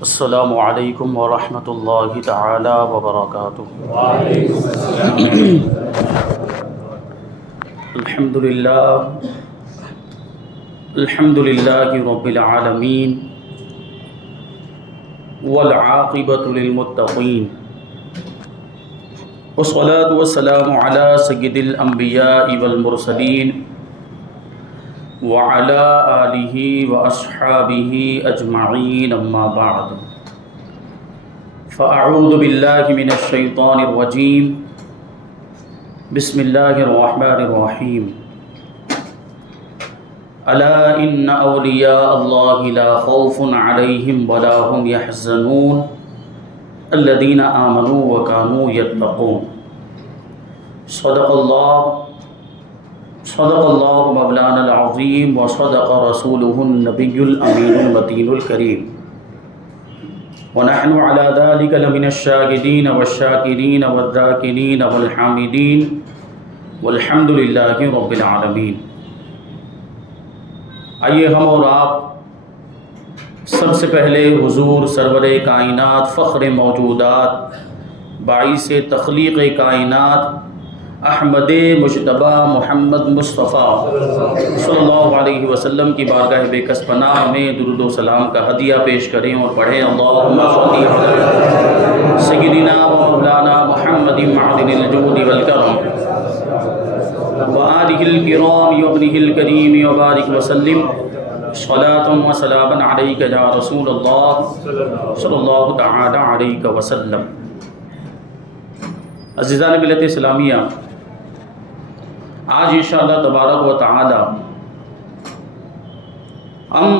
السلام علیکم ورحمۃ اللہ تعالی وبرکاتہ۔ وعلیکم السلام۔ الحمد للہ رب العالمین والعاقبۃ للمتقین والصلاة والسلام علی سید الانبیاء والمرسلین وعلى آلہ واصحابہ اجمعین، اما بعد فاعوذ باللہ من الشیطان الرجیم، بسم اللہ الرحمن الرحیم۔ الا ان اولیاء اللہ لا خوف علیہم ولا هم يحزنون الذین آمنوا وكانوا يتقون۔ صدق اللہ مولانا العظیم وصدق رسولہ النبی الامین المتین الکریم، ونحن على ذلك لمن الشاهدین والشاکرین والذاکرین والحامدین والحمد للہ رب العالمین۔ آئیے ہم اور آپ سب سے پہلے حضور سرور کائنات، فخر موجودات، باعث تخلیق کائنات، احمد مجتبی محمد مصطفیٰ صلی اللہ علیہ وسلم کی بارگاہ بے کس پناہ میں درود و سلام کا ہدیہ پیش کریں اور پڑھیں اللہم صلی علی سیدنا و مولانا محمد معدن الجود والکرم وآلہ الکرام وابنہ الکریم وبارک وسلم صلاۃ و سلاما علیک یا رسول اللہ صلی اللہ تعالی علیہ وسلم۔ عزیزان ملت اسلامیہ، آج انشاءاللہ تبارک و تعالی ہم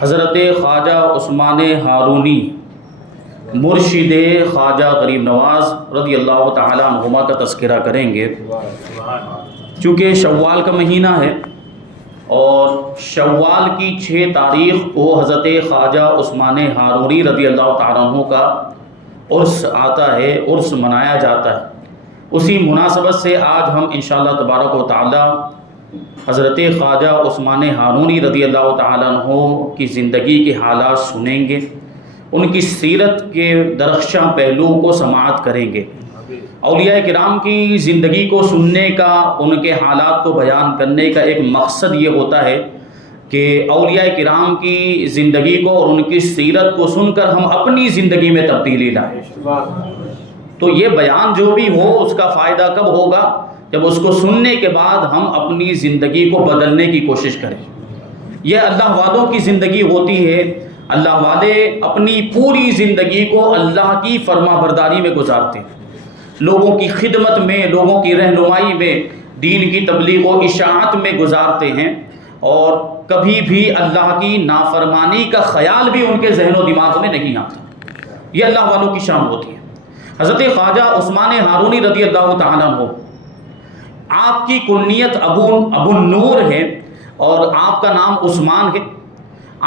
حضرت خواجہ عثمان ہارونی مرشد خواجہ غریب نواز رضی اللہ تعالی عنہما کا تذکرہ کریں گے۔ چونکہ شوال کا مہینہ ہے اور شوال کی 6 تاریخ کو حضرت خواجہ عثمان ہارونی رضی اللہ تعالیٰ عنہ کا عرس آتا ہے، عرس منایا جاتا ہے۔ اسی مناسبت سے آج ہم انشاءاللہ تبارک و تعالی حضرت خواجہ عثمان ہارونی رضی اللہ تعالیٰ عنہ کی زندگی کے حالات سنیں گے، ان کی سیرت کے درخشاں پہلوؤں کو سماعت کریں گے۔ اولیاء کرام کی زندگی کو سننے کا، ان کے حالات کو بیان کرنے کا ایک مقصد یہ ہوتا ہے کہ اولیاء کرام کی زندگی کو اور ان کی سیرت کو سن کر ہم اپنی زندگی میں تبدیلی لائیں۔ تو یہ بیان جو بھی ہو اس کا فائدہ کب ہوگا؟ جب اس کو سننے کے بعد ہم اپنی زندگی کو بدلنے کی کوشش کریں۔ یہ اللہ والوں کی زندگی ہوتی ہے۔ اللہ والے اپنی پوری زندگی کو اللہ کی فرما برداری میں گزارتے ہیں، لوگوں کی خدمت میں، لوگوں کی رہنمائی میں، دین کی تبلیغ و اشاعت میں گزارتے ہیں، اور کبھی بھی اللہ کی نافرمانی کا خیال بھی ان کے ذہن و دماغ میں نہیں آتا۔ یہ اللہ والوں کی شان ہوتی ہے۔ حضرت خواجہ عثمان ہارونی رضی اللہ تعالیٰ عنہ، آپ کی کنیت ابو النور ہے اور آپ کا نام عثمان ہے۔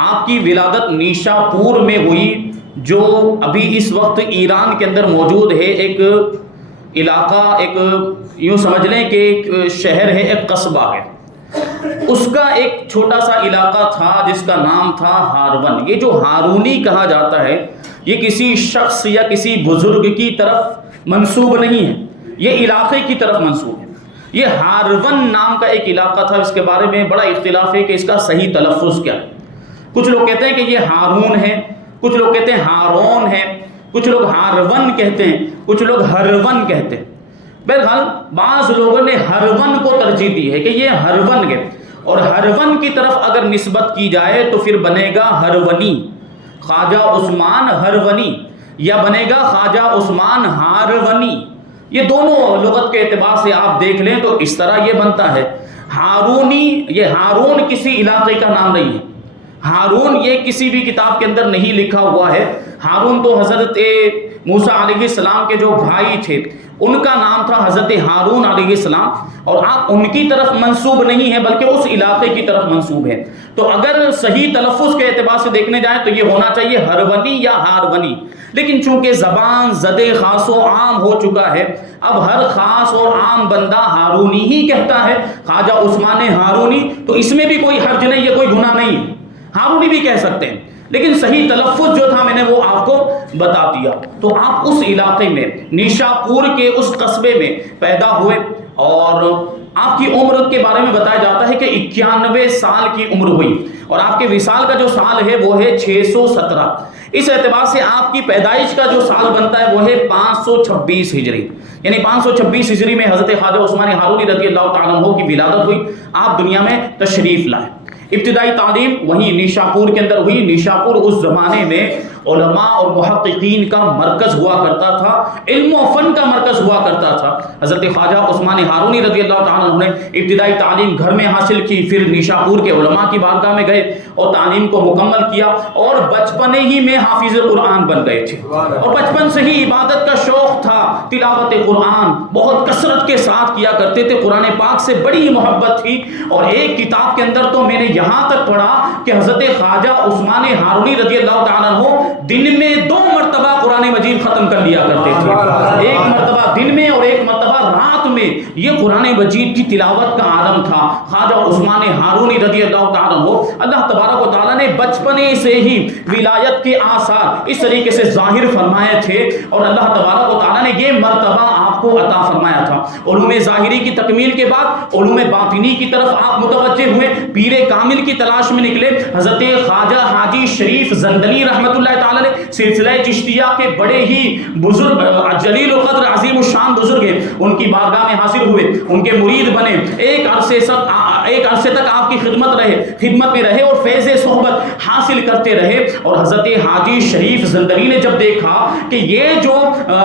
آپ کی ولادت نیشا پور میں ہوئی، جو ابھی اس وقت ایران کے اندر موجود ہے، ایک علاقہ، ایک یوں سمجھ لیں کہ ایک شہر ہے، ایک قصبہ ہے۔ اس کا ایک چھوٹا سا علاقہ تھا جس کا نام تھا ہارون۔ یہ جو ہارونی کہا جاتا ہے یہ کسی شخص یا کسی بزرگ کی طرف منسوب نہیں ہے، یہ علاقے کی طرف منسوب ہے۔ یہ ہارون نام کا ایک علاقہ تھا، اس کے بارے میں بڑا اختلاف ہے کہ اس کا صحیح تلفظ کیا ہے۔ کچھ لوگ کہتے ہیں کہ یہ ہارون ہے، کچھ لوگ کہتے ہیں ہارون ہے، کچھ لوگ ہارون کہتے ہیں، کچھ لوگ ہرون کہتے ہیں۔ بہرحال بعض لوگوں نے ہرون کو ترجیح دی ہے کہ یہ ہرون ہے، اور ہرون کی طرف اگر نسبت کی جائے تو پھر بنے گا ہرونی، خواجہ عثمان ہرونی، یا بنے گا خواجہ عثمان ہارونی۔ یہ دونوں لغت کے اعتبار سے آپ دیکھ لیں تو اس طرح یہ بنتا ہے۔ ہارونی، یہ ہارون کسی علاقے کا نام نہیں ہے، ہارون یہ کسی بھی کتاب کے اندر نہیں لکھا ہوا ہے۔ ہارون تو حضرت موسیٰ علیہ السلام کے جو بھائی تھے ان کا نام تھا حضرت ہارون علیہ السلام، اور آپ ان کی طرف منسوب نہیں ہیں بلکہ اس علاقے کی طرف منسوب ہے۔ تو اگر صحیح تلفظ کے اعتبار سے دیکھنے جائیں تو یہ ہونا چاہیے ہرونی یا ہارونی، لیکن چونکہ زبان زد خاص و عام ہو چکا ہے، اب ہر خاص اور عام بندہ ہارونی ہی کہتا ہے، خواجہ عثمان ہارونی، تو اس میں بھی کوئی حرج نہیں ہے، کوئی گناہ نہیں ہے، ہارونی بھی کہہ سکتے ہیں۔ لیکن صحیح تلفظ جو تھا میں نے وہ آپ کو بتا دیا۔ تو آپ اس علاقے میں نیشاپور کے اس قصبے میں پیدا ہوئے، اور آپ کی عمر کے بارے میں بتایا جاتا ہے کہ 91 سال کی عمر ہوئی، اور آپ کے وصال کا جو سال ہے وہ ہے 617۔ اس اعتبار سے آپ کی پیدائش کا جو سال بنتا ہے وہ ہے 526 ہجری، یعنی 526 ہجری میں حضرت خواجہ عثمانی ہارونی رضی اللہ تعالیٰ عنہ کی ولادت ہوئی، آپ دنیا میں تشریف لائے۔ ابتدائی تعلیم وہیں نیشاپور کے اندر ہوئی۔ نیشاپور اس زمانے میں علماء اور محققین کا مرکز ہوا کرتا تھا، علم و فن کا مرکز ہوا کرتا تھا۔ حضرت خواجہ عثمانی ہارونی رضی اللہ تعالیٰ عنہ نے ابتدائی تعلیم گھر میں حاصل کی، پھر نیشاپور کے علماء کی بارگاہ میں گئے اور تعلیم کو مکمل کیا، اور بچپنے ہی میں حافظ قرآن بن گئے تھے، اور بچپن سے ہی عبادت کا شوق تھا، تلاوت قرآن بہت کثرت کے ساتھ کیا کرتے تھے، قرآن پاک سے بڑی محبت تھی۔ اور ایک کتاب کے اندر تو میں نے یہاں تک پڑھا کہ حضرت خواجہ عثمانی ہارونی رضی اللہ تعالیٰ عنہ دن میں 2 مرتبہ قرآن مجید ختم کر لیا کرتے تھے، ایک مرتبہ دن میں اور ایک مرتبہ رات میں۔ یہ قرآن مجید کی تلاوت کا عالم تھا خواجہ عثمان ہارونی رضی اللہ تعالیٰ عنہ۔ اللہ تبارک و تعالیٰ نے بچپنے سے ہی ولایت کے آثار اس طریقے سے ظاہر فرمائے تھے، اور اللہ تبارک و تعالیٰ نے یہ مرتبہ آپ کو عطا فرمایا تھا۔ علوم ظاہری کی تکمیل کے بعد علوم باطنی کی طرف آپ متوجہ ہوئے، پیر کامل کی تلاش میں نکلے۔ حضرت خواجہ حاجی شریف زندلی رحمۃ اللہ تعالیٰ نے سلسلہ چشتیہ کے بڑے ہی بزرگ، جلیل القدر، عظیم الشان بزرگ ہیں، ان کی بارگاہ میں حاضر ہوئے، ان کے مرید بنے، ایک عرصے تک آپ کی خدمت میں رہے اور فیض صحبت حاصل کرتے رہے۔ اور حضرت حاجی شریف زندلی نے جب دیکھا کہ یہ جو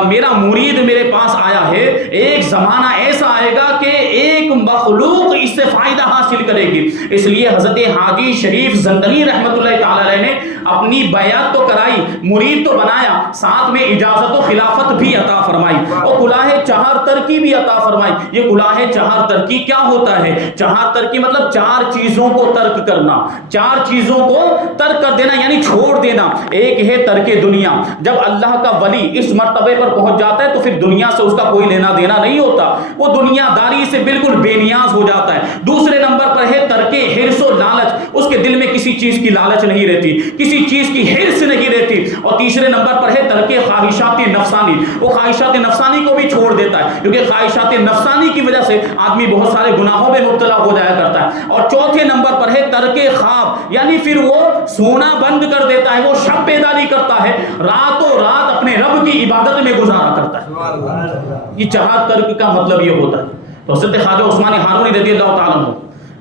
میرا مرید میرے پاس آیا ہے، ایک زمانہ ایسا آئے گا کہ ایک مخلوق اس سے فائدہ حاصل کرے گی، اس لیے حضرت حاجی شریف زندلی رحمۃ اللہ تعالی نے اپنی بیعت تو کرائی، مرید تو بنایا، ساتھ میں اجازت و خلافت بھی عطا فرمائی، اور کلاہ چہار ترکی بھی عطا فرمائی۔ یہ کلاہ چہار ترکی کیا ہوتا ہے؟ چہار ترکی مطلب 4 چیزوں کو ترک کرنا، 4 چیزوں کو ترک کر دینا، یعنی چھوڑ دینا۔ ایک ہے ترک دنیا، جب اللہ کا ولی اس مرتبے پر پہنچ جاتا ہے تو پھر دنیا سے اس کا کوئی لینا دینا نہیں ہوتا، وہ دنیا داری سے بالکل بے نیاز ہو جاتا ہے۔ دوسرے نمبر پر ہے ترک حرص و لالچ، اس کے دل میں کسی چیز کی لالچ نہیں رہتی، کسی چیز کی حرص نہیں رہتی۔ اور تیسرے نمبر پر ہے ترک خواہشات نفسانی، وہ خواہشات نفسانی کو بھی چھوڑ دیتا ہے، کیونکہ خواہشات نفسانی کی وجہ سے آدمی بہت سارے گناہوں میں مبتلا ہو جایا کرتا ہے۔ اور چوتھے نمبر پر ہے ترک خواب، یعنی پھر وہ سونا بند کر دیتا ہے، وہ شب بیداری کرتا ہے، راتوں رات اپنے رب کی عبادت میں گزارا کرتا ہے۔ یہ چہار ترک کا مطلب یہ ہوتا ہے۔ تو حضرت خواجہ عثمانی ہارونی رضی اللہ تعالیٰ عنہ،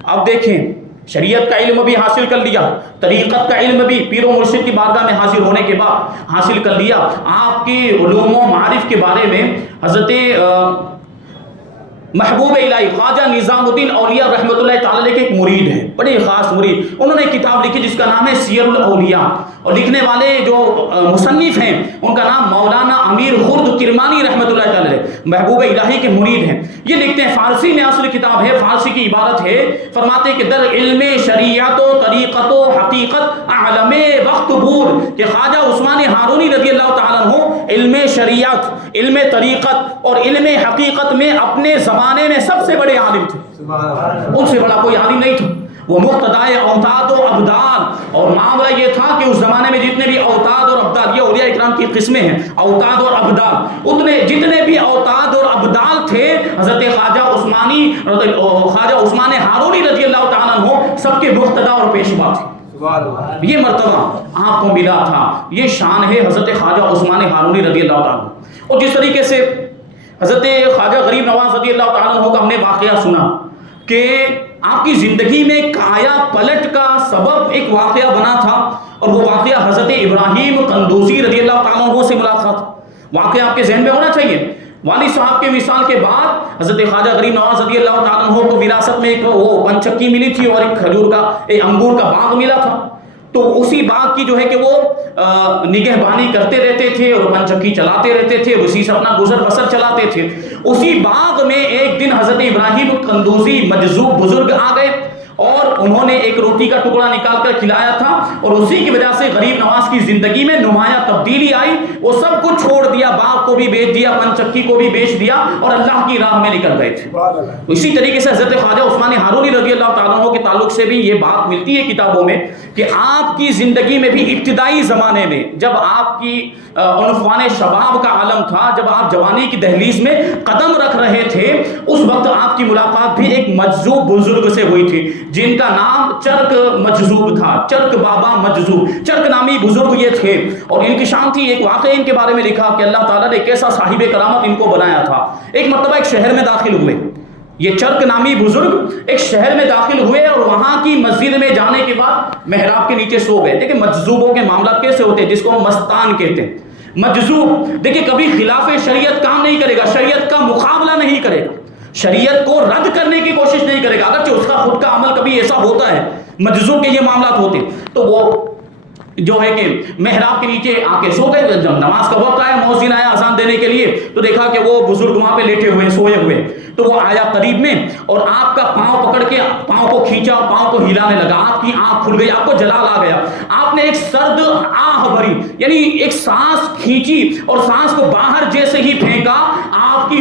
اب دیکھیں شریعت کا علم بھی حاصل کر لیا، طریقت کا علم بھی پیر و مرشد کی بارگاہ میں حاضر ہونے کے بعد حاصل کر لیا۔ آپ کی علوم و معارف کے بارے میں حضرت محبوب الہی خواجہ نظام الدین اولیاء رحمۃ اللہ تعالی کے ایک مرید ہیں، بڑے خاص مرید، انہوں نے ایک کتاب لکھی جس کا نام ہے سیر الاولیاء، اور لکھنے والے جو مصنف ہیں ان کا نام مولانا امیر خرد کرمانی رحمۃ اللہ تعالی، محبوب الہی کے مرید ہیں۔ یہ لکھتے ہیں، فارسی میں اصل کتاب ہے، فارسی کی عبارت ہے، فرماتے ہیں کہ در علم شریعت و طریقت و حقیقت عالم وقت بود، کہ خواجہ عثمان ہارونی رضی اللہ تعالیٰ عنہ علم شریعت، علم طریقت اور علم حقیقت میں اپنے زمانے میں سب سے بڑے عالم تھے، ان سے بڑا کوئی عالم نہیں تھا۔ وہ مقتدائے اوتاد و ابدال، اور معاملہ یہ تھا کہ اس زمانے میں جتنے بھی اوتاد اور ابدال، یہ اولیاء اکرام کی قسمیں ہیں، اوتاد اور ابدال، اتنے جتنے بھی اوتاد اور ابدال تھے، حضرت خواجہ عثمان ہارونی رضی اللہ تعالیٰ عنہ سب کے مقتدا اور پیشوا تھے۔ یہ مرتبہ آپ کو ملا تھا، یہ شان ہے حضرت خواجہ عثمان ہارونی رضی اللہ تعالیٰ عنہ۔ اور جس طریقے سے حضرت خواجہ غریب نواز رضی اللہ تعالیٰ عنہ کا ہم نے واقعہ سنا کہ آپ کی زندگی میں کایا پلٹ کا سبب ایک واقعہ بنا تھا، اور وہ واقعہ حضرت ابراہیم قندوزی رضی اللہ تعالیٰ عنہ سے ملاقات۔ واقعہ آپ کے ذہن میں ہونا چاہیے، والد صاحب کے وصال کے بعد حضرت خواجہ غریب نواز رضی اللہ تعالیٰ عنہ کو وراثت میں ایک وہ پنچکی ملی تھی، اور ایک کھجور کا، ایک انگور کا باغ ملا تھا۔ تو اسی باغ کی جو ہے کہ وہ نگہبانی کرتے رہتے تھے اور پنچکی چلاتے رہتے تھے، اور اسی سے اپنا گزر بسر چلاتے تھے۔ اسی باغ میں ایک دن حضرت ابراہیم قندوزی مجذوب بزرگ آ گئے، اور انہوں نے ایک روٹی کا ٹکڑا نکال کر کھلایا تھا، اور اسی کی وجہ سے غریب نواز کی زندگی میں نمایاں تبدیلی آئی۔ وہ سب کچھ چھوڑ دیا، باغ کو بھی بیچ دیا، پنچکی کو بھی بیچ دیا، اور اللہ کی راہ میں نکل گئے تھے۔ اسی طریقے سے حضرت خواجہ عثمان ہارونی رضی اللہ تعالیٰ عنہ کے تعلق سے بھی یہ بات ملتی ہے کتابوں میں کہ آپ کی زندگی میں بھی ابتدائی زمانے میں جب آپ کی عنفوان شباب کا عالم تھا، جب آپ جوانی کی دہلیز میں قدم رکھ رہے تھے، اس وقت آپ کی ملاقات بھی ایک مجذوب بزرگ سے ہوئی تھی جن کا نام چرک مجذوب تھا، چرک بابا مجذوب، چرک نامی بزرگ یہ تھے۔ اور ان کی شان تھی، ایک واقعہ ان کے بارے میں لکھا کہ اللہ تعالیٰ نے کیسا صاحب کرامت ان کو بنایا تھا۔ ایک مرتبہ ایک شہر میں داخل ہوئے، یہ چرک نامی بزرگ ایک شہر میں داخل ہوئے اور وہاں کی مسجد میں جانے کے بعد محراب کے نیچے سو گئے۔ دیکھیں مجذوبوں کے معاملات کیسے ہوتے ہیں، جس کو ہم مستان کہتے ہیں۔ مجذوب دیکھیں کبھی خلاف شریعت کام نہیں کرے گا، شریعت کا مقابلہ نہیں کرے گا، شریعت کو رد کرنے کی کوشش نہیں کرے گا، اگرچہ اس کا خود کا عمل کبھی ایسا ہوتا ہے۔ مجذوب کے یہ معاملات ہوتے تو وہ جو ہے کہ محراب کے نیچے آ کے سو گئے۔ جب نماز کا وقت آیا، مؤذن آیا اذان دینے کے لیے، تو دیکھا کہ وہ بزرگ وہاں پہ لیٹے ہوئے سوئے ہوئے، تو وہ آیا قریب میں اور آپ کا پاؤں پکڑ کے پاؤں کو کھینچا اور پاؤں کو ہلانے لگا۔ آپ کی آنکھ کھل گئی، آپ کو جلال آ گیا، آپ نے ایک سرد آہ بھری، یعنی ایک سانس کھینچی اور سانس کو باہر جیسے ہی پھینکا آپ کے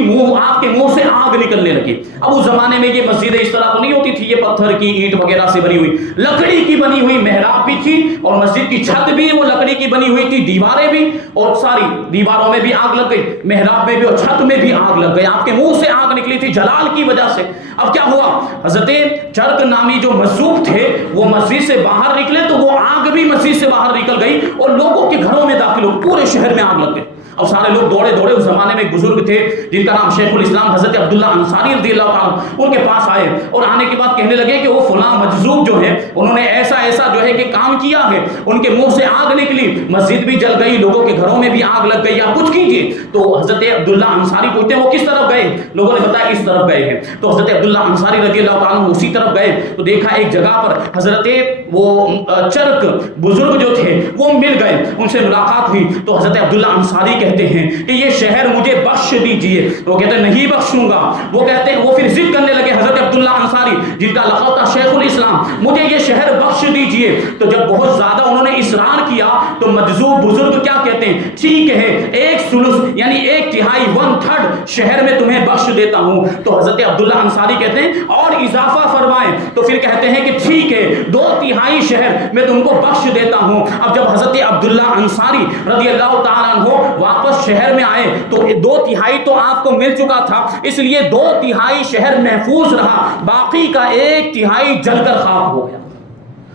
منہ سے آگ نکلنے لگی۔ اب اس زمانے میں یہ مسجد اس طرح تو نہیں ہوتی تھی، یہ پتھر کی اینٹ وغیرہ سے بنی ہوئی، لکڑی کی بنی ہوئی محراب بھی تھی اور مسجد کی چھت بھی وہ لکڑی کی بنی ہوئی تھی، دیواریں بھی، اور ساری دیواروں میں بھی آگ لگ گئی، محراب میں بھی اور چھت میں بھی آگ لگ گئی، آپ کے منہ سے آگ نکلی تھی جلال کی وجہ سے۔ اب کیا ہوا، حضرت چرک نامی جو مجذوب تھے وہ مسجد سے باہر نکلے تو وہ آگ بھی مسجد سے باہر نکل گئی اور لوگوں کے گھروں میں داخل ہو، پورے شہر میں آگ لگ گئی۔ اب سارے لوگ دوڑے اس زمانے میں ایک بزرگ تھے جن کا نام شیخ الاسلام حضرت عبداللہ انصاری رضی اللہ تعالیٰ، ان کے پاس آئے اور آنے کے بعد کہنے لگے کہ وہ فلاں مجذوب جو ہے انہوں نے ایسا جو ہے کہ کام کیا ہے، ان کے منہ سے آگ نکلی، مسجد بھی جل گئی، لوگوں کے گھروں میں بھی آگ لگ گئی، آپ کچھ کیجیے۔ تو حضرت عبداللہ انصاری پوچھتے ہیں وہ کس طرف گئے؟ لوگوں نے بتایا اس طرف گئے ہیں۔ تو حضرت عبداللہ انصاری رضی اللہ تعالیٰ اسی طرف گئے تو دیکھا ایک جگہ پر حضرت وہ چرک بزرگ جو تھے وہ مل گئے، ان سے ملاقات ہوئی۔ تو حضرت عبداللہ انصاری کہتے ہیں کہ یہ شہر مجھے بخش دیجئے، وہ کہتے ہیں نہیں بخشوں گا، وہ کہتے ہیں وہ پھر ضد کرنے لگے حضرت عبداللہ انصاری جن کا لقب تھا شیخ الاسلام، مجھے یہ شہر بخش دیجئے۔ تو جب بہت زیادہ انہوں نے اصرار کیا تو مجذوب بزرگ کیا کہتے ہیں، ٹھیک ہے 1/3 یعنی 1/3 1/3 شہر میں تمہیں بخش دیتا ہوں۔ تو حضرت عبداللہ انصاری کہتے ہیں اور اضافہ فرمائیں، تو پھر کہتے ہیں کہ ٹھیک ہے 2/3 شہر میں تم کو بخش دیتا ہوں۔ اب جب حضرت عبداللہ انصاری رضی اللہ تعالیٰ عنہ واپس شہر میں آئے تو 2/3 تو آپ کو مل چکا تھا، اس لیے 2/3 شہر محفوظ رہا، باقی کا 1/3 جل کر خاک ہو گیا۔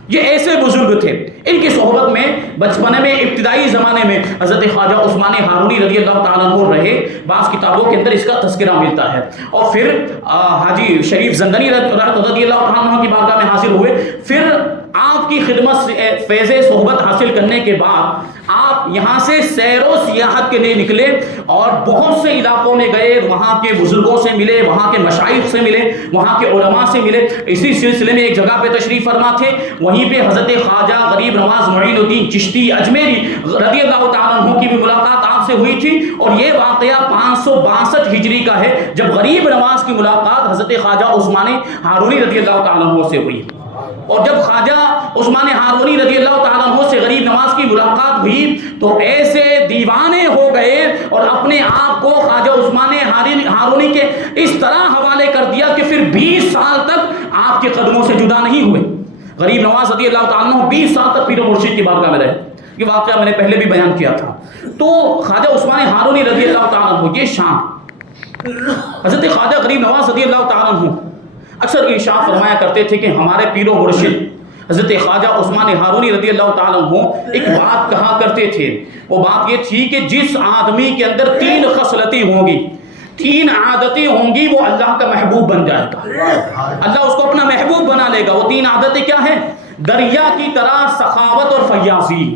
یہ ایسے بزرگ تھے، ان کی صحبت میں بچپنے میں ابتدائی زمانے میں حضرت خواجہ عثمان ہارونی رضی اللہ تعالیٰ عنہ رہے، بعض کتابوں کے اندر اس کا تذکرہ ملتا ہے۔ اور پھر حاجی شریف زندنی رضی اللہ عنہ کی بارگاہ میں حاصل ہوئے، پھر آپ کی خدمت سے فیض صحبت حاصل کرنے کے بعد آپ یہاں سے سیر و سیاحت کے لیے نکلے اور بہت سے علاقوں میں گئے، وہاں کے بزرگوں سے ملے، وہاں کے مشائخ سے ملے، وہاں کے علماء سے ملے۔ اسی سلسلے میں ایک جگہ پہ تشریف فرما تھے، وہیں پہ حضرت خواجہ غریب نواز معین الدین چشتی اجمیری رضی اللہ تعالیٰ عنہ کی بھی ملاقات آپ سے ہوئی تھی، اور یہ واقعہ 562 ہجری کا ہے جب غریب نواز کی ملاقات حضرت خواجہ عثمان ہارونی رضی اللہ تعالیٰ عنہ سے ہوئی۔ اور جب خواجہ عثمان ہارونی رضی اللہ تعالیٰ عنہ سے غریب نواز کی ملاقات ہوئی تو ایسے دیوانے ہو گئے اور اپنے آپ کو خواجہ عثمان ہارونی کے اس طرح حوالے کر دیا کہ پھر 20 سال تک آپ کے قدموں سے جدا نہیں ہوئے۔ غریب نواز رضی اللہ تعالیٰ عنہ 20 سال تک پیر و مرشد کی بارگاہ میں رہے، یہ واقعہ میں نے پہلے بھی بیان کیا تھا۔ تو خواجہ عثمان ہارونی رضی اللہ تعالیٰ عنہ یہ شان، حضرت خواجہ غریب نواز رضی اللہ تعالیٰ عنہ اکثر ارشاد فرمایا کرتے تھے کہ ہمارے پیر و مرشد حضرت خواجہ عثمان ہارونی رضی اللہ تعالیٰ عنہ ایک بات کہا کرتے تھے، وہ بات یہ تھی کہ جس آدمی کے اندر 3 خصلتیں ہوں گی، 3 عادتیں ہوں گی، وہ اللہ کا محبوب بن جائے گا، اللہ اس کو اپنا محبوب بنا لے گا۔ وہ 3 عادتیں کیا ہیں؟ دریا کی طرح سخاوت اور فیاضی،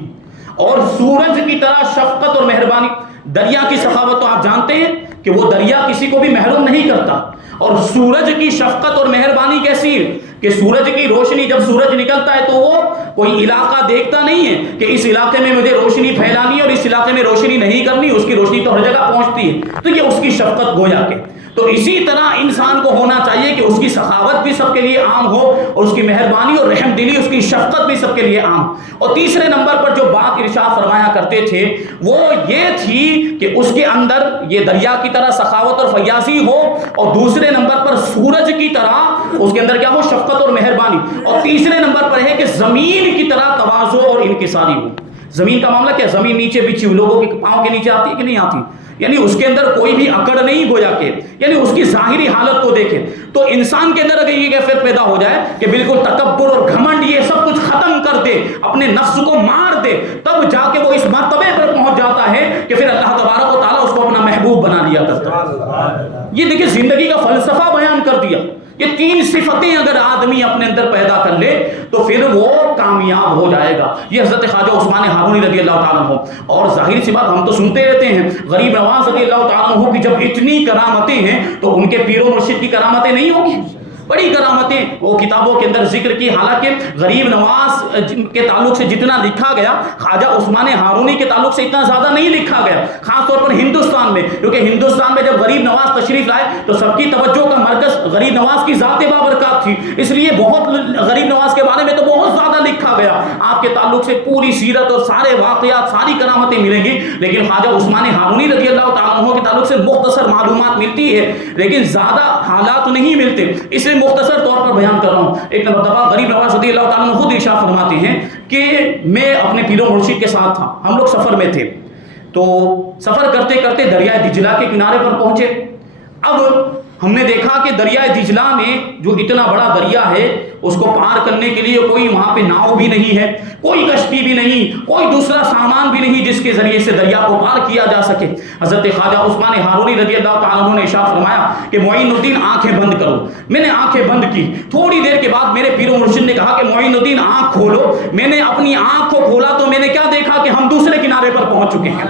اور سورج کی طرح شفقت اور مہربانی۔ دریا کی سخاوت تو آپ جانتے ہیں کہ وہ دریا کسی کو بھی محروم نہیں کرتا، اور سورج کی شفقت اور مہربانی کیسی ہے کہ سورج کی روشنی جب سورج نکلتا ہے تو وہ کوئی علاقہ دیکھتا نہیں ہے کہ اس علاقے میں مجھے روشنی پھیلانی ہے اور اس علاقے میں روشنی نہیں کرنی، اس کی روشنی تو ہر جگہ پہنچتی ہے، تو یہ اس کی شفقت گویا کہ تو اسی طرح انسان کو ہونا چاہیے کہ اس کی سخاوت بھی سب کے لیے عام ہو اور اس کی مہربانی اور رحم دلی، اس کی شفقت بھی سب کے لیے عام۔ اور تیسرے نمبر پر جو بات ارشاد فرمایا کرتے تھے وہ یہ تھی کہ اس کے اندر یہ دریا کی طرح سخاوت اور فیاضی ہو، اور دوسرے نمبر پر سورج کی طرح اس کے اندر کیا ہو؟ شفقت اور مہربانی، اور تیسرے نمبر پر ہے کہ زمین کی طرح تواضع اور انکساری ہو۔ زمین کا معاملہ کیا؟ زمین نیچے بچھی ہوئی لوگوں کے پاؤں کے نیچے آتی ہے کہ نہیں آتی؟ یعنی اس کے اندر کوئی بھی اکڑ نہیں، گویا کہ یعنی اس کی ظاہری حالت کو دیکھیں تو انسان کے اندر اگر یہ کیفیت پیدا ہو جائے کہ بالکل تکبر اور گھمنڈ یہ سب کچھ ختم کر دے، اپنے نفس کو مار دے، تب جا کے وہ اس مرتبے پر پہنچ جاتا ہے کہ پھر اللہ تبارک و تعالیٰ اس کو اپنا محبوب بنا لیا کرتا ہے۔ یہ دیکھیں زندگی کا فلسفہ بیان کر دیا۔ یہ تین صفتیں اگر آدمی اپنے اندر پیدا کر لے تو پھر وہ کامیاب ہو جائے گا۔ یہ حضرت خواجہ عثمان ہارونی رضی اللہ تعالیٰ عنہ، اور ظاہر سی بات ہم تو سنتے رہتے ہیں غریب نواز رضی اللہ تعالیٰ عنہ کی جب اتنی کرامتیں ہیں تو ان کے پیر و مرشد کی کرامتیں نہیں ہوگی؟ بڑی کرامتیں وہ کتابوں کے اندر ذکر کی۔ حالانکہ غریب نواز کے تعلق سے جتنا لکھا گیا خواجہ عثمان ہارونی کے تعلق سے اتنا زیادہ نہیں لکھا گیا، خاص طور پر ہندوستان میں، کیونکہ ہندوستان میں جب غریب نواز تشریف لائے تو سب کی توجہ کا مرکز غریب نواز کی ذات بابرکات تھی، اس لیے بہت غریب نواز کے بارے میں تو بہت زیادہ لکھا گیا۔ آپ کے تعلق سے پوری سیرت اور سارے واقعات، ساری کرامتیں ملیں گی، لیکن خواجہ عثمان ہارونی رضی اللہ تعالیٰ عنہ کے تعلق سے مختصر معلومات ملتی ہے لیکن زیادہ حالات نہیں ملتے، اس لیے مختصر طور پر بیان کر رہا ہوں۔ ایک مرتبہ غریب نواز رضی اللہ تعالیٰ عنہ خود ارشاد فرماتے ہیں کہ میں اپنے پیر و مرشد کے ساتھ تھا، ہم لوگ سفر میں تھے، تو سفر کرتے کرتے دریائے دجلہ کے کنارے پر پہنچے۔ اب ہم نے دیکھا کہ دریائے دجلہ میں جو اتنا بڑا دریا ہے اس کو پار کرنے کے لیے کوئی وہاں پہ ناؤ بھی نہیں ہے، کوئی کشتی بھی نہیں، کوئی دوسرا سامان بھی نہیں جس کے ذریعے سے دریا کو پار کیا جا سکے۔ حضرت خواجہ عثمان ہارونی رضی اللہ تعالیٰ عنہ نے ارشاد فرمایا کہ معین الدین آنکھیں بند کرو۔ میں نے آنکھیں بند کی، تھوڑی دیر کے بعد میرے پیر و مرشد نے کہا کہ معین الدین آنکھ کھولو۔ میں نے اپنی آنکھ کو کھولا تو میں نے کیا دیکھا کہ ہم دوسرے کنارے پر پہنچ چکے ہیں۔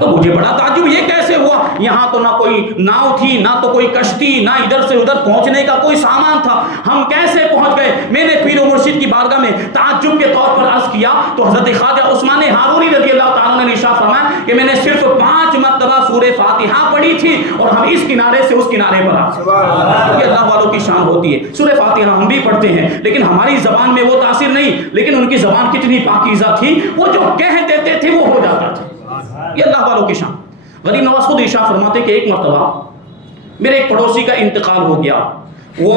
تو مجھے بڑا تعجب، یہ کیسے ہوا؟ یہاں تو نہ کوئی ناؤ تھی، نہ تو کوئی کشتی، نہ ادھر سے ادھر پہنچنے کا کوئی سامان تھا، ہم کیسے پہنچ گئے؟ میں نے پیر و مرشد کی بارگاہ میں تعجب کے طور پر عرض کیا تو حضرت خواجہ عثمان ہارونی رضی اللہ تعالیٰ عنہ نے ارشاد فرمایا کہ میں نے صرف 5 مرتبہ سورہ فاتحہ پڑھی تھی اور ہم اس کنارے سے اس کنارے پر آ گئے۔ یہ اللہ والوں کی شان ہوتی ہے۔ سورہ فاتحہ ہم بھی پڑھتے ہیں لیکن ہماری زبان میں وہ تاثیر نہیں، لیکن ان کی زبان کتنی پاکیزہ تھی، وہ جو کہہ دیتے تھے وہ ہو جاتا تھا۔ یہ اللہ والوں کی شان۔ غریب نواز خود ارشاد فرماتے کہ ایک مرتبہ میرے ایک پڑوسی کا انتقال ہو گیا، وہ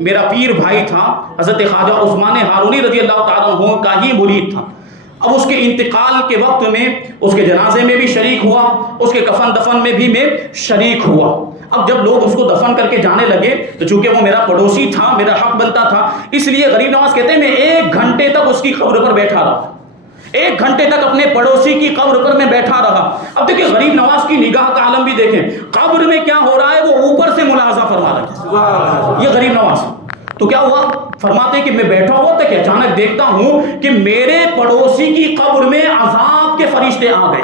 میرا پیر بھائی تھا، حضرت خواجہ عثمان ہارونی رضی اللہ تعالیٰ عنہ کا ہی مرید تھا۔ اب اس کے انتقال کے وقت میں اس کے جنازے میں بھی شریک ہوا، اس کے کفن دفن میں بھی میں شریک ہوا۔ اب جب لوگ اس کو دفن کر کے جانے لگے تو چونکہ وہ میرا پڑوسی تھا، میرا حق بنتا تھا، اس لیے غریب نواز کہتے ہیں میں 1 گھنٹے تک اس کی قبر پر بیٹھا رہا، 1 گھنٹے تک اپنے پڑوسی کی قبر پر میں بیٹھا رہا۔ اب دیکھیں غریب نواز کی نگاہ کا عالم بھی دیکھیں، قبر میں کیا ہو رہا ہے وہ اوپر سے ملاحظہ فرما رہا ہے۔ یہ غریب نواز تو کیا ہوا؟ فرماتے کہ میں بیٹھا ہوا تھا کہ اچانک دیکھتا ہوں کہ میرے پڑوسی کی قبر میں عذاب کے فرشتے آ گئے،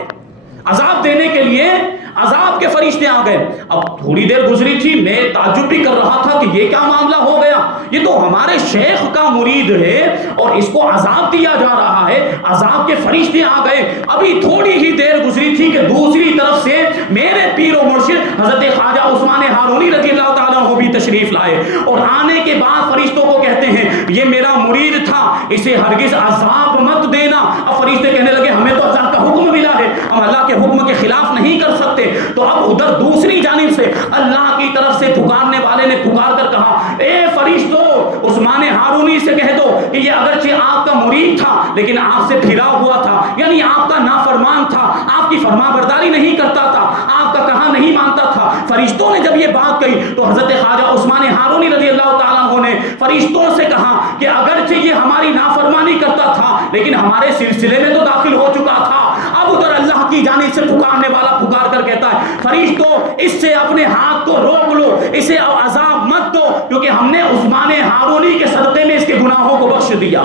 عذاب دینے کے لیے عذاب کے فرشتے آ گئے۔ اب تھوڑی دیر گزری تھی، میں تعجب بھی کر رہا تھا کہ یہ کیا معاملہ ہو گیا، یہ تو ہمارے شیخ کا مرید ہے اور اس کو عذاب دیا جا رہا ہے، عذاب کے فرشتے آ گئے۔ ابھی تھوڑی ہی دیر گزری تھی کہ دوسری طرف سے میرے پیر و مرشد حضرت خواجہ عثمان ہارونی رضی اللہ تعالیٰ عنہ بھی تشریف لائے اور آنے کے بعد فرشتوں کو کہتے ہیں یہ میرا مرید تھا، اسے ہرگز عذاب مت دینا۔ اب فرشتے کہنے لگے ہمیں تو اللہ کا حکم ملا ہے، ہم اللہ کے حکم کے خلاف نہیں کر سکتے۔ تو اب ادھر دوسری جانب سے اللہ کی طرف سے پکارنے والے نے پکار کر کہا اے فرشتوں عثمان ہارونی سے کہہ دو کہ یہ اگرچہ آپ کا مرید تھا لیکن آپ سے پھرا ہوا تھا، یعنی آپ کا نافرمان تھا، آپ کی فرما برداری نہیں کرتا تھا، آپ کا کہا نہیں مانتا تھا۔ فرشتوں نے جب یہ بات کہی تو حضرت خواجہ عثمان ہارونی رضی اللہ تعالیٰ عنہ نے فرشتوں سے کہا کہ اگرچہ یہ ہماری نافرمانی کرتا تھا لیکن ہمارے سلسلے میں تو داخل ہو چکا تھا۔ اب ادھر اللہ کی جانب سے پکارنے والا پکار کر کہتا ہے فرشتوں اس سے اپنے ہاتھ کو روک لو، اسے عذاب مت دو کیونکہ ہم نے عثمان ہارونی کے صدقے میں اس کے گناہوں کو بخش دیا۔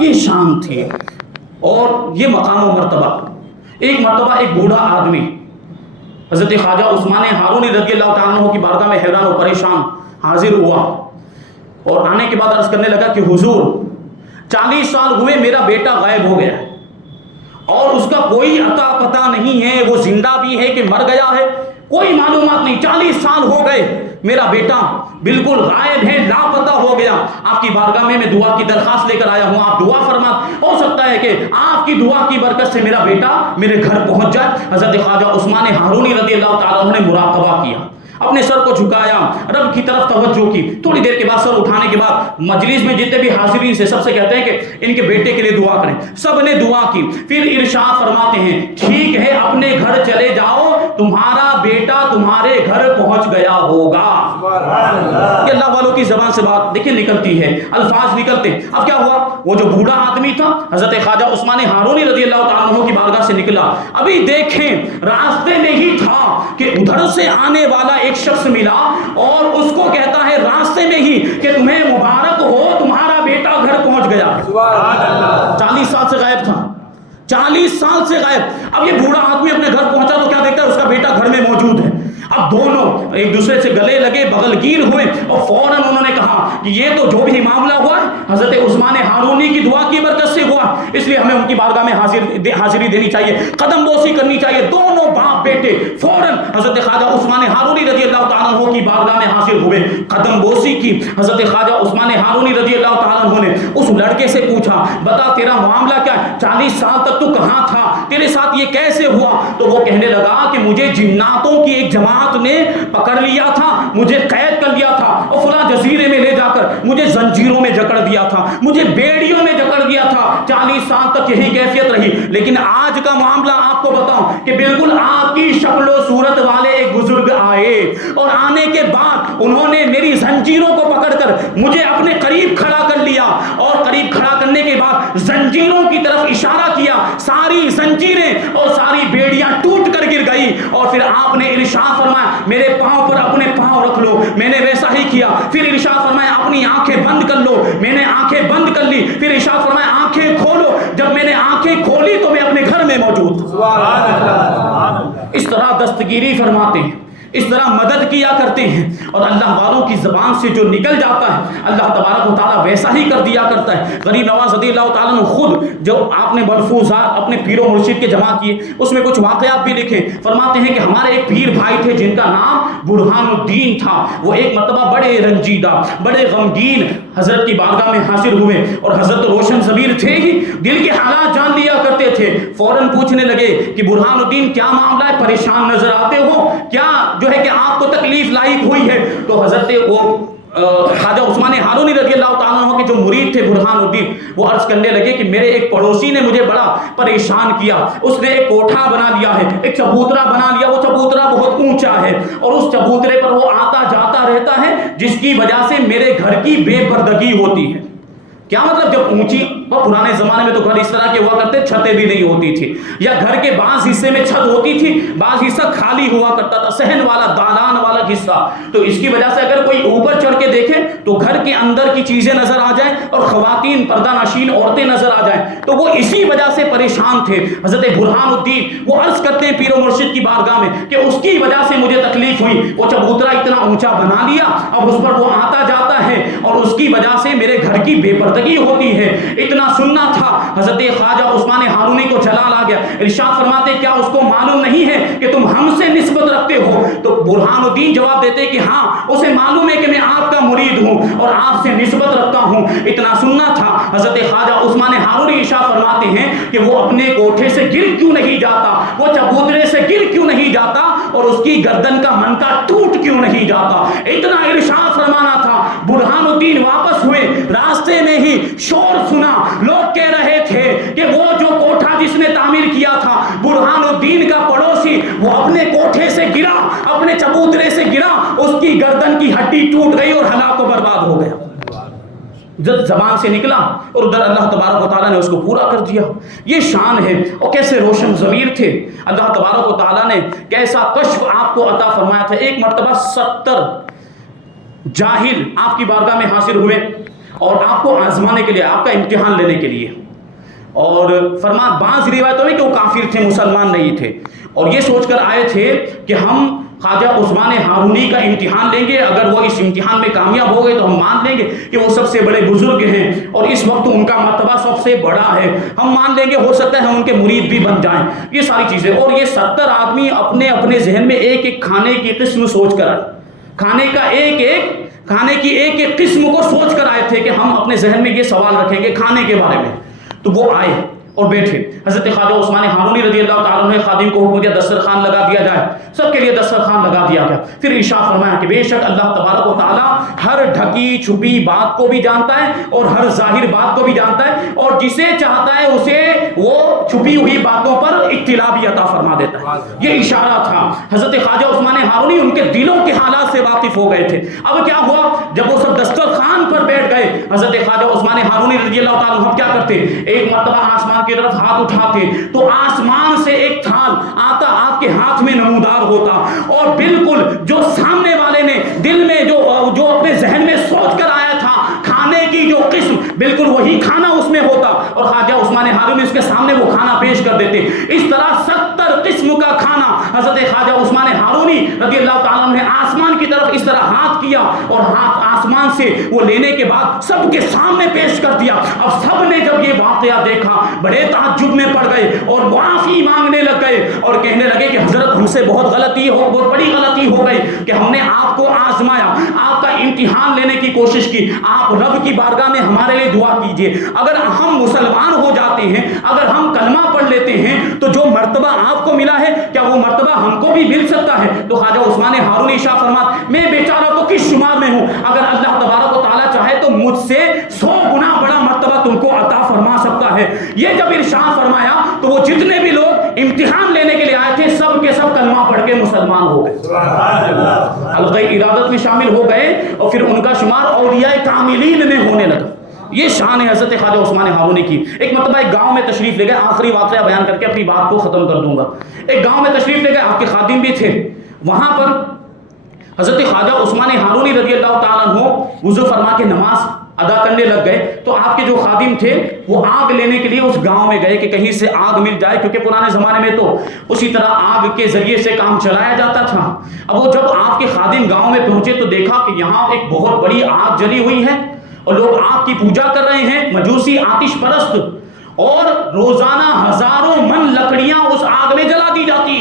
یہ شان تھی اور یہ مقام و مرتبہ۔ ایک مرتبہ ایک بوڑھا آدمی حضرت خواجہ عثمان ہارونی رضی اللہ تعالیٰ عنہ کی بارگاہ میں حیران و پریشان حاضر ہوا اور آنے کے بعد عرض کرنے لگا کہ حضور 40 سال ہوئے میرا بیٹا غائب ہو گیا اور اس کا کوئی عطا پتہ نہیں ہے، وہ زندہ بھی ہے کہ مر گیا ہے، کوئی معلومات نہیں، 40 سال ہو گئے، میرا بیٹا بالکل غائب ہے، لاپتہ ہو گیا، آپ کی بارگاہ میں دعا کی درخواست لے کر آیا ہوں، آپ دعا فرما، ہو سکتا ہے کہ آپ کی دعا کی برکت سے میرا بیٹا میرے گھر پہنچ جائے۔ حضرت خواجہ عثمان ہارونی رضی اللہ تعالیٰ عنہ نے مراقبہ کیا، اپنے سر کو جھکایا، رب کی طرف توجہ کی، تھوڑی دیر کے بعد سر اٹھانے کے بعد مجلس میں جتنے بھی حاضرین سے سب سے کہتے ہیں کہ ان کے بیٹے کے لیے دعا کریں، سب نے دعا کی، پھر ارشاد فرماتے ہیں ٹھیک ہے اپنے گھر چلے جاؤ، تمہارا بیٹا تمہارے گھر پہنچ گیا ہوگا۔ یہ اللہ والوں کی زبان سے بات دیکھیں نکلتی ہے، الفاظ نکلتے۔ اب کیا ہوا، وہ جو بوڑھا آدمی تھا حضرت خواجہ عثمان ہارونی رضی اللہ تعالیٰ عنہ کی بارگاہ سے نکلا، ابھی دیکھیں راستے میں ہی تھا کہ ادھر سے آنے والا ایک شخص ملا اور اس کو کہتا ہے راستے میں ہی کہ تمہیں مبارک ہو، تمہارا بیٹا گھر پہنچ گیا۔ 40 سال سے غائب تھا، 40 سال سے غائب۔ اب یہ بوڑھا آدمی اپنے گھر پہنچا تو کیا دیکھتا ہے، اس کا بیٹا گھر میں موجود ہے۔ اب دونوں ایک دوسرے سے گلے لگے، بغل گیر ہوئے، اور فوراً انہوں نے کہا کہ یہ تو جو بھی معاملہ ہوا حضرت عثمان ہارونی کی دعا کی برکت سے ہوا، اس لیے ہمیں ان کی بارگاہ میں حاضری دینی چاہیے، قدم بوسی کرنی چاہیے۔ دونوں باپ بیٹے فوراً حضرت خواجہ عثمان ہارونی رضی اللہ تعالیٰ عنہ کی بارگاہ میں حاضر ہوئے، قدم بوسی کی۔ حضرت خواجہ عثمان ہارونی رضی اللہ تعالیٰ عنہ نے اس لڑکے سے پوچھا بتا تیرا معاملہ کیا ہے، 40 سال تک تو کہاں تھا، تیرے ساتھ یہ کیسے ہوا؟ تو وہ کہنے لگا کہ مجھے جناتوں کی ایک جماعت نے پکڑ لیا تھا، مجھے قید کر لیا تھا، اور فلاں جزیرے میں لے جا کر مجھے زنجیروں میں جکڑ دیا تھا، مجھے بیڑیوں میں جکڑ دیا تھا، 40 سال تک یہی کیفیت رہی۔ لیکن آج کا معاملہ آپ کو بتاؤں کہ بالکل آپ کی شکل و صورت والے ایک بزرگ آئے، اور آنے کے بعد انہوں نے میری زنجیروں کو پکڑ کر مجھے اپنے قریب کھڑا کر لیا، اور قریب کھڑا کرنے کے بعد زنجیروں کی طرف اشارہ کیا، ساری زنجیریں اور ساری بیڑیاں ٹوٹ کر گر گئی، اور پھر آپ نے ارشاد فرمایا میرے پاؤں پر اپنے پاؤں رکھ لو، میں نے ویسا ہی کیا۔ پھر ارشاد فرمایا اپنی آنکھیں بند کر لو، میں نے آنکھیں بند کر لی۔ پھر ارشاد فرمایا آنکھیں کھولو، جب میں نے آنکھیں کھولی تو میں اپنے گھر میں موجود تھا۔ اس طرح دستگیری فرماتے ہیں، اس طرح مدد کیا کرتے ہیں، اور اللہ والوں کی زبان سے جو نکل جاتا ہے اللہ تبارک و تعالیٰ ویسا ہی کر دیا کرتا ہے۔ غریب نواز رضی اللہ تعالیٰ عنہ خود جو آپ نے ملفوظات اپنے پیر و مرشد کے جمع کیے، اس میں کچھ واقعات بھی لکھے۔ فرماتے ہیں کہ ہمارے ایک پیر بھائی تھے جن کا نام برہان الدین تھا، وہ ایک مرتبہ بڑے رنجیدہ بڑے غمگین حضرت کی بارگاہ میں حاضر ہوئے، اور حضرت روشن ضمیر تھے ہی، دل کے حالات جان لیا کرتے تھے۔ فوراً پوچھنے لگے کہ برہان الدین کیا معاملہ ہے، پریشان نظر آتے ہو، کیا جو ہے کہ آپ کو تکلیف لاحق ہوئی ہے؟ تو حضرت خواجہ عثمان ہارونی رضی اللہ تعالیٰ عنہ کے جو مرید تھے برہان الدین، وہ عرض کرنے لگے کہ میرے ایک پڑوسی نے مجھے بڑا پریشان کیا، اس نے ایک کوٹھا بنا لیا ہے، ایک چبوترا بنا لیا، وہ چبوترا بہت اونچا ہے، اور اس چبوترے پر وہ آتا جاتا رہتا ہے، جس کی وجہ سے میرے گھر کی بے پردگی ہوتی ہے۔ کیا مطلب؟ جب اونچی پرانے زمانے میں تو گھر اس طرح کے ہوا کرتے، چھتیں بھی نہیں ہوتی تھی، یا گھر کے بعض حصے میں چھت ہوتی تھی، بعض حصہ خالی ہوا کرتا تھا، صحن والا دالان والا حصہ۔ تو اس کی وجہ سے اگر کوئی اوپر چڑھ کے دیکھے تو گھر کے اندر کی چیزیں نظر آ جائیں، اور خواتین پردہ نشین عورتیں نظر آ جائیں، تو وہ اسی وجہ سے پریشان تھے۔ حضرت برہان الدین وہ عرض کرتے ہیں پیر و مرشد کی بارگاہ میں کہ اس کی وجہ سے مجھے تکلیف ہوئی، وہ چبوترا اتنا اونچا بنا لیا، اب اس پر وہ آتا جاتا ہے، اور اس کی وجہ سے میرے گھر کی بے پردگی ہوتی ہے۔ اتنا سننا تھا، حضرت خواجہ عثمان ہارونی کو جلال آ گیا، ارشاد فرماتے کیا اس کو معلوم نہیں ہے کہ تم ہم سے نسبت رکھتے ہو؟ تو برہان الدین جواب دیتے کہ ہاں اسے معلوم ہے کہ میں آپ کا مرید ہوں اور آپ سے نسبت رکھتا ہوں۔ اتنا سننا تھا، حضرت خواجہ عثمان ہارونی ارشاد فرماتے ہیں کہ وہ اپنے کوٹھے سے گر کیوں نہیں جاتا، وہ چبوترے سے گر کیوں نہیں جاتا، اور اس کی گردن کا منکا ٹوٹ کیوں نہیں جاتا؟ اتنا ارشاد فرمانا تھا۔ برہان الدین واپس ہوئے، راستے میں ہی شور سنا، لوگ کہہ رہے تھے کہ وہ جو کوٹھا جس نے تعمیر کیا تھا برہان الدین کا پڑوسی، وہ اپنے کوٹھے سے گرا، اپنے چبوترے سے گرا، اس کی گردن کی ہڈی ٹوٹ گئی اور ہلاک و برباد ہو گیا۔ جب زبان سے نکلا اور ادھر اللہ تبارک و تعالیٰ نے اس کو پورا کر دیا۔ یہ شان ہے، اور کیسے روشن ضمیر تھے، اللہ تبارک و تعالیٰ نے کیسا کشف آپ کو عطا فرمایا تھا۔ ایک مرتبہ 70 جاہل آپ کی بارگاہ میں حاضر ہوئے، اور آپ کو آزمانے کے لیے، آپ کا امتحان لینے کے لیے، اور بعض روایتوں میں کہ وہ کافر تھے، مسلمان نہیں تھے، اور یہ سوچ کر آئے تھے کہ ہم خواجہ عثمان ہارونی کا امتحان لیں گے، اگر وہ اس امتحان میں کامیاب ہو گئے تو ہم مان لیں گے کہ وہ سب سے بڑے بزرگ ہیں اور اس وقت ان کا مرتبہ سب سے بڑا ہے، ہم مان لیں گے، ہو سکتا ہے ہم ان کے مرید بھی بن جائیں، یہ ساری چیزیں۔ اور یہ 70 آدمی اپنے اپنے ذہن میں ایک ایک کھانے کی قسم سوچ کر آئے، کھانے کی ایک ایک قسم کو سوچ کر آئے تھے کہ ہم اپنے ذہن میں یہ سوال رکھیں گے کھانے کے بارے میں۔ تو وہ آئے اور بیٹھے، حضرت خواجہ عثمان ہارونی رضی اللہ تعالیٰ عنہ خادم کو حکم دیا دسترخوان لگا دیا جائے، سب کے لیے دسترخوان لگا دیا گیا۔ پھر ارشاد فرمایا کہ بے شک اللہ تبارک و تعالیٰ ہر ڈھکی چھپی بات کو بھی جانتا ہے اور ہر ظاہر بات کو بھی جانتا ہے، اور جسے چاہتا ہے اسے وہ چھپی ہوئی باتوں پر اطلاع بھی عطا فرما دیتا ہے۔ یہ اشارہ تھا، حضرت خواجہ عثمان ہارونی ان کے دلوں کے حالات سے واقف ہو گئے تھے۔ اب کیا ہوا، جب وہ سب دسترخوان پر بیٹھ گئے، حضرت خواجہ عثمان ہارونی رضی اللہ تعالیٰ عنہ کیا کرتے، ایک مرتبہ آسمان کی طرف ہاتھ اٹھاتے تو آسمان سے ایک تھال آتا آپ کے ہاتھ میں نمودار ہوتا، اور بالکل جو سامنے والے نے دل میں جو اپنے ذہن میں سوچ کر آیا تھا کھانے کی جو قسم، بالکل وہی کھانا اس میں ہوتا، اور خواجہ عثمان ہارونی اس کے سامنے وہ کھانا پیش کر دیتے۔ اس طرح 70 قسم کا کھانا حضرت خواجہ عثمان ہارونی رضی اللہ تعالیٰ عنہ نے آسمان کی طرف اس طرح ہاتھ کیا، اور ہاتھ آسمان سے وہ لینے کے بعد سب کے سامنے پیش کر دیا۔ اب سب نے جب یہ واقعہ دیکھا بڑے تعجب میں پڑ گئے اور معافی مانگنے لگ گئے اور کہنے لگے کہ حضرت ہم سے بہت بڑی غلطی ہو گئی کہ ہم نے آپ کو آزمایا، آپ کا امتحان لینے کی کوشش کی، آپ رب کی بارگاہ میں ہمارے لیے دعا کیجئے، اگر ہم مسلمان ہو جاتے ہیں، اگر ہم کلمہ پڑھ لیتے ہیں تو جو مرتبہ آپ کو ملا ہے کیا وہ مرتبہ ہم کو بھی مل سکتا ہے؟ تو خواجہ عثمان ہارونی ارشاد فرماتے میں بیچارہ تو کس شمار میں ہوں، اگر اللہ تبارک و تعالیٰ چاہے تو مجھ سے 100 گنا بڑا مرتبہ تم کو عطا فرما سکتا ہے۔ یہ جب ارشاد فرمایا تو وہ جتنے بھی لوگ امتحان لینے کے لیے آئے تھے سب کے سب کلمہ پڑھ کے مسلمان ہو گئے، حلقہ ارادت میں شامل ہو گئے، اور پھر ان کا شمار اولیاء کاملین میں ہونے لگا۔ یہ شان ہے حضرت خواجہ عثمان ہارونی کی۔ ایک مرتبہ ایک گاؤں میں تشریف لے گئے، آخری واقعہ بیان کر کے اپنی بات کو ختم کر دوں گا۔ ایک گاؤں میں تشریف لے گئے، آپ کے خادم بھی تھے، وہاں پر حضرت خواجہ عثمان ہارونی رضی اللہ تعالیٰ عنہ وضو فرما کے نماز ادا کرنے لگ گئے، تو آپ کے جو خادم تھے وہ آگ لینے کے لیے اس گاؤں میں گئے کہ کہیں سے آگ مل جائے، کیونکہ پرانے زمانے میں تو اسی طرح آگ کے ذریعے سے کام چلایا جاتا تھا۔ اب وہ جب آپ کے خادم گاؤں میں پہنچے تو دیکھا کہ یہاں ایک بہت بڑی آگ جلی ہوئی ہے اور لوگ آگ کی پوجا کر رہے ہیں، مجوسی آتش پرست، اور روزانہ ہزاروں من لکڑیاں اس آگ میں جلا دی جاتی،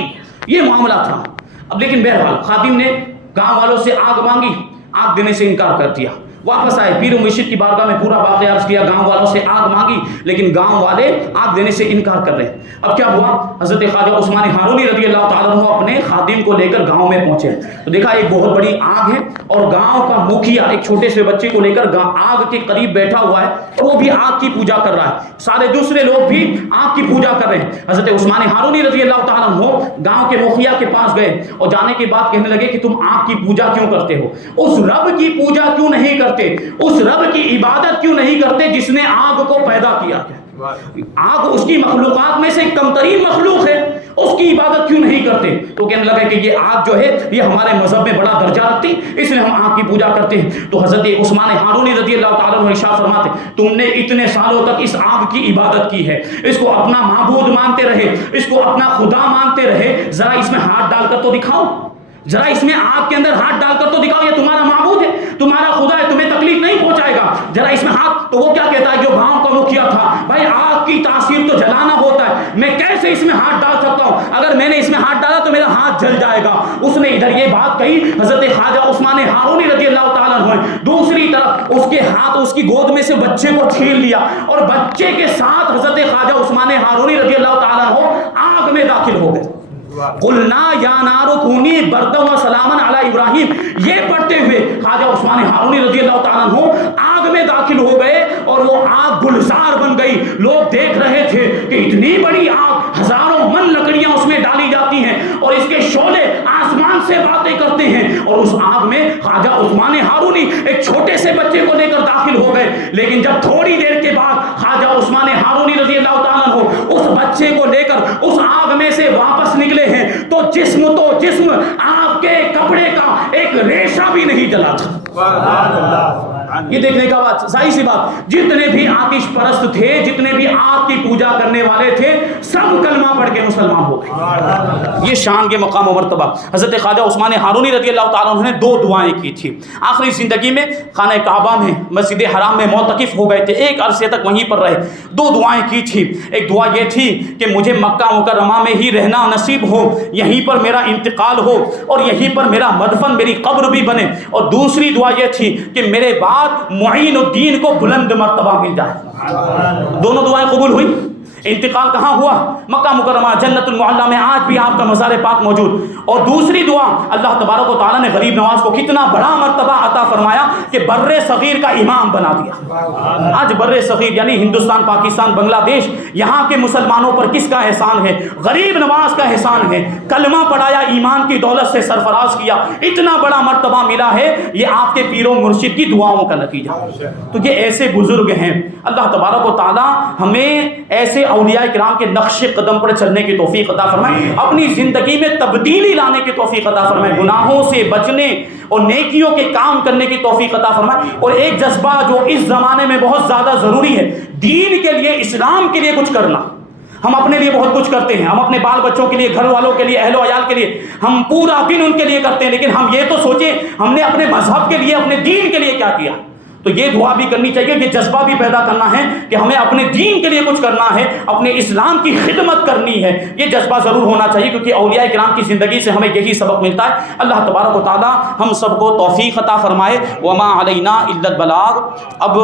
یہ معاملہ تھا۔ اب لیکن بہرحال خادم نے گاؤں والوں سے آگ مانگی، آگ دینے سے انکار کر دیا، واپس آئے، پیر و مرشد کی بارگاہ میں پورا واقعہ عرض کیا، گاؤں والوں سے آگ مانگی لیکن گاؤں والے آگ دینے سے انکار کر رہے۔ اب کیا ہوا، حضرت خواجہ عثمان ہارونی رضی اللہ تعالیٰ عنہ اپنے خادم کو لے کر گاؤں میں پہنچے تو دیکھا ایک بہت بڑی آگ ہے، اور گاؤں کا مکھیا ایک چھوٹے سے بچے کو لے کر آگ کے قریب بیٹھا ہوا ہے، اور وہ بھی آگ کی پوجا کر رہا ہے، سارے دوسرے لوگ بھی آگ کی پوجا کر رہے ہیں۔ حضرت عثمان ہارونی رضی اللہ تعالیٰ عنہ گاؤں کے مکھیا کے پاس گئے اور جانے کے بعد کہنے لگے کہ تم آگ کی پوجا کیوں کرتے ہو، اس رب کی پوجا کیوں نہیں کرتے، اس رب کی عبادت کیوں نہیں کرتے جس نے آگ کو پیدا کیا ہے؟ آگ اس کی مخلوقات میں سے کم ترین مخلوق ہے، اس کی عبادت کیوں نہیں کرتے؟ تو کہنے لگا کہ یہ آگ جو ہے یہ ہمارے مذہب میں بڑا درجہ رکھتی، اس لیے ہم آگ کی پوجا کرتے ہیں۔ تو حضرت عثمان ہارونی رضی اللہ تعالیٰ عنہ ارشاد فرماتے تم نے اتنے سالوں تک اس آگ کی عبادت کی ہے، اس کو اپنا معبود مانتے رہے، اس کو اپنا خدا مانتے رہے، ذرا اس میں ہاتھ ڈال کر تو دکھاؤ، ذرا اس میں آگ کے اندر ہاتھ ڈال کر تو دکھاؤ، یہ تمہارا معبود ہے، تمہارا خدا ہے، تمہیں تکلیف نہیں پہنچائے گا، ذرا اس میں ہاتھ۔ تو وہ کیا کہتا ہے جو گاؤں کا مکھیا تھا، بھائی آگ کی تاثیر تو جلانا ہوتا ہے، میں کیسے اس میں ہاتھ ڈال سکتا ہوں، اگر میں نے اس میں ہاتھ ڈالا تو میرا ہاتھ جل جائے گا۔ اس نے ادھر یہ بات کہی، حضرت خواجہ عثمان ہارونی رضی اللہ تعالیٰ عنہ دوسری طرف اس کے ہاتھ اس کی گود میں سے بچے کو چھین لیا، اور بچے کے ساتھ حضرت خواجہ عثمان ہارونی رضی اللہ تعالیٰ عنہ آگ میں داخل ہو گئے۔ قلنا یا نار کونی بردا و سلاما علی ابراہیم، یہ پڑھتے ہوئے خواجہ عثمان ہارونی رضی اللہ تعالیٰ عنہ آگ میں داخل ہو گئے، اور وہ آگ گلزار بن گئی۔ لوگ دیکھ رہے تھے کہ اتنی بڑی آگ، ہزاروں من لکڑیاں اس میں ڈالی جاتی ہیں اور اس کے شعلے آسمان سے باتیں کرتے ہیں، اور اس آگ میں خواجہ عثمان ہارونی ایک چھوٹے سے بچے کو لے کر داخل ہو گئے۔ لیکن جب تھوڑی دیر کے بعد خواجہ عثمان ہارونی رضی اللہ تعالیٰ عنہ اس بچے کو لے کر اس آگ میں سے واپس نکلے ہیں تو جسم آپ کے کپڑے کا ایک ریشہ بھی نہیں جلا تھا۔ یہ دیکھنے کا بات ظاہر سی بات، جتنے بھی آتش پرست تھے، جتنے بھی آگ کی پوجا کرنے والے تھے، سب کلمہ پڑھ کے مسلمان ہو گئے۔ یہ شان کے مقام و مرتبہ۔ حضرت خواجہ عثمان ہارونی رضی اللہ تعالیٰ عنہ نے 2 دعائیں کی تھی آخری زندگی میں، خانہ کعبہ میں مسجد حرام میں معتکف ہو گئے تھے، ایک عرصے تک وہیں پر رہے، 2 دعائیں کی تھی۔ ایک دعا یہ تھی کہ مجھے مکہ مکرمہ میں ہی رہنا نصیب ہو، یہیں پر میرا انتقال ہو اور یہیں پر میرا مدفن، میری قبر بھی بنے، اور دوسری دعا یہ تھی کہ میرے بعد معین الدین کو بلند مرتبہ مل جائے۔ دونوں دعائیں قبول ہوئی۔ انتقال کہاں ہوا؟ مکہ مکرمہ جنت المعلیٰ میں، آج بھی آپ کا مزار پاک موجود۔ اور دوسری دعا، اللہ تبارک و تعالیٰ نے غریب نواز کو کتنا بڑا مرتبہ عطا فرمایا کہ بر صغیر کا امام بنا دیا۔ آج بر صغیر یعنی ہندوستان، پاکستان، بنگلہ دیش، یہاں کے مسلمانوں پر کس کا احسان ہے؟ غریب نواز کا احسان ہے۔ کلمہ پڑھایا، ایمان کی دولت سے سرفراز کیا، اتنا بڑا مرتبہ ملا ہے، یہ آپ کے پیر و مرشد کی دعاؤں کا نتیجہ۔ تو یہ ایسے بزرگ ہیں، اللہ تبارک و تعالیٰ ہمیں ایسے اولیاء کرام کے نقش قدم پر چلنے کی توفیق عطا فرمائے، اپنی زندگی میں تبدیلی لانے کی توفیق عطا فرمائے، گناہوں سے بچنے اور نیکیوں کے کام کرنے کی توفیق عطا فرمائے۔ اور ایک جذبہ جو اس زمانے میں بہت زیادہ ضروری ہے، دین کے لیے، اسلام کے لیے کچھ کرنا۔ ہم اپنے لیے بہت کچھ کرتے ہیں، ہم اپنے بال بچوں کے لیے، گھر والوں کے لیے، اہل و عیال کے لیے، ہم پورا دن ان کے لیے کرتے ہیں، لیکن ہم یہ تو سوچیں ہم نے اپنے مذہب کے لیے، اپنے دین کے لیے کیا کیا۔ تو یہ دعا بھی کرنی چاہیے، یہ جذبہ بھی پیدا کرنا ہے کہ ہمیں اپنے دین کے لیے کچھ کرنا ہے، اپنے اسلام کی خدمت کرنی ہے، یہ جذبہ ضرور ہونا چاہیے، کیونکہ اولیاء کرام کی زندگی سے ہمیں یہی سبق ملتا ہے۔ اللہ تبارک و تعالی ہم سب کو توفیق عطا فرمائے۔ وما علینا الا البلاغ۔ اب